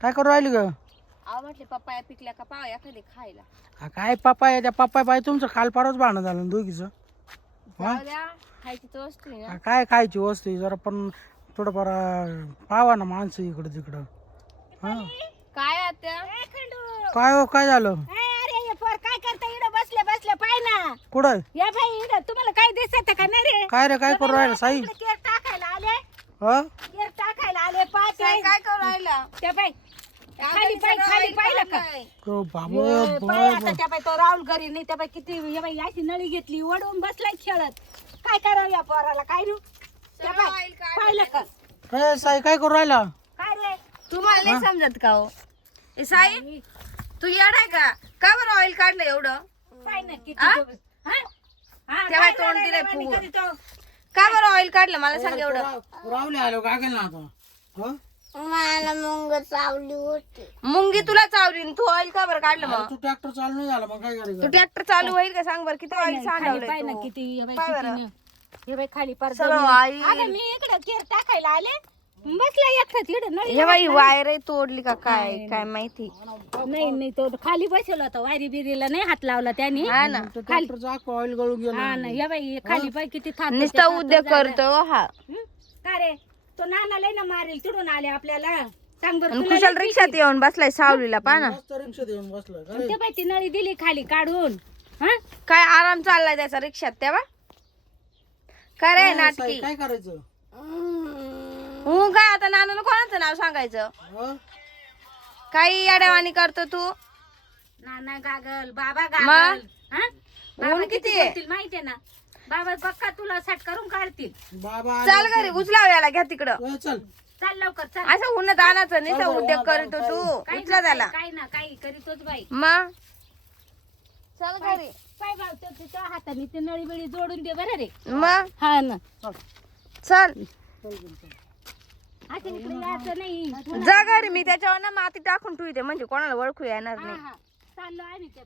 काय करू राहिली ग? अहो म्हटले पप्पाया पिकल्या का पाव एखादी खायला. हा, काय पप्पा त्या पप्पा पाय तुमचं काल परवाच भांडण झालं ना दोघीचं. जाऊ द्या, खायची तर वस्तू आहे ना. काय खायची वस्तू आहे, जरा पण थोडंफार पावा ना माणसं इकडं तिकडं. हा काय आता काय हो, काय झालं? अरे हे पोर काय करता इकडे बसले बसले पाय ना. कुठं या बाई इकडे तुम्हाला काय दिसत का नाही रे? काय रे, काय करू राहिलं साई? इकडे केर टाकायला आले, हा केर टाकायला आले पाच काय काय करू राहिला? त्या बाई खाली पाय खाली पाहिलं का? हो बाबा, ये बाई, आता त्या बाई तो राहुल घरी नाही. त्या बाई किती या बाई अशी नळी घेतली ओढून बसलाय खेळत. काय करावं या पोराला काय रू? त्या बाई पाहिलं का? ए, साई काय करू राहिला? काय रे? तुम्हाला नाही समजत का हो? ए साई, तू येडाय का बरं ऑइल काढलं एवढं? पाय ना किती आ? दिवस. हा? हा, त्या बाई काय तोंड झालं दिलंय रे बाई फुगून. कधी तो? का बरं ऑइल काढलं मला सांग एवढं? रावले आलो काय ना आता. हं? मुंगी तुला चावली आणि तू ऑइल का बरं काढलं अरे, मग? तू ट्रॅक्टर चालू नाही झाला मग काय तू करायचं? ट्रॅक्टर चालू होईल का सांग बरं? किती ऑइल खाली सांडवलंय पाय ना तू? किती या बाई पाय किती बरं. न. हे बाई खाली पार सगळं जमिनीत. ऑइल. अगं मी इकडे केर टाकायला आले बसला एकटाच इकडे नळी हे बाई वायर तोडली का काय काय माहिती. नाही नाही तो खाली बसवला होता वायरी बिरीला नाही हात लावला त्याने. हा ना, तो ट्रॅक्टरचा ऑइल गळून गेला. हा ना या बाई खाली पाय किती थांब नुसता उद्योग करतो हा. का रे तो नाना लय ना मारेल तिडून आले आपल्याला सांग बरं आणि तुला कुशल लय रिक्षात येऊन बसलाय सावलीला पहा ना. मस्त रिक्षात येऊन बसला. भीती. ते बाई ती नळी दिली खाली काढून. हा काय आराम चाललाय त्याचा रिक्षात तेव्हा. काय रे नाटकी. काय करायचं? हो काय आता नानानं कोणाचं नाव सांगायचं? हं? काही याड्यावानी करतो तू. नाना गागल बाबा मग? गागल. हा बाबा ऊन किती किती आहे? बोलतील माहितीये ना. बाबा बक्का तुला सट करून काढतील. बाबा चल घरी उचलाव याला घ्या तिकडं. चल. चाल लवकर चाल. असं उन्हात आणायचं नाही तर उद्योग करतो तू. काही उचला त्याला. काही ना काही करीतोच बाई. मग चल घरी. पाय भाव तुझ्या हाताने ते नळी बिळी जोडून दे बरं रे. मग हा ना चल असं इकडे यायचं नाही. जा घरी. मी त्याच्यावर ना माती टाकून ठेवते म्हणजे कोणाला ओळखू येणार हा नाही. हा चाललो आम्ही ते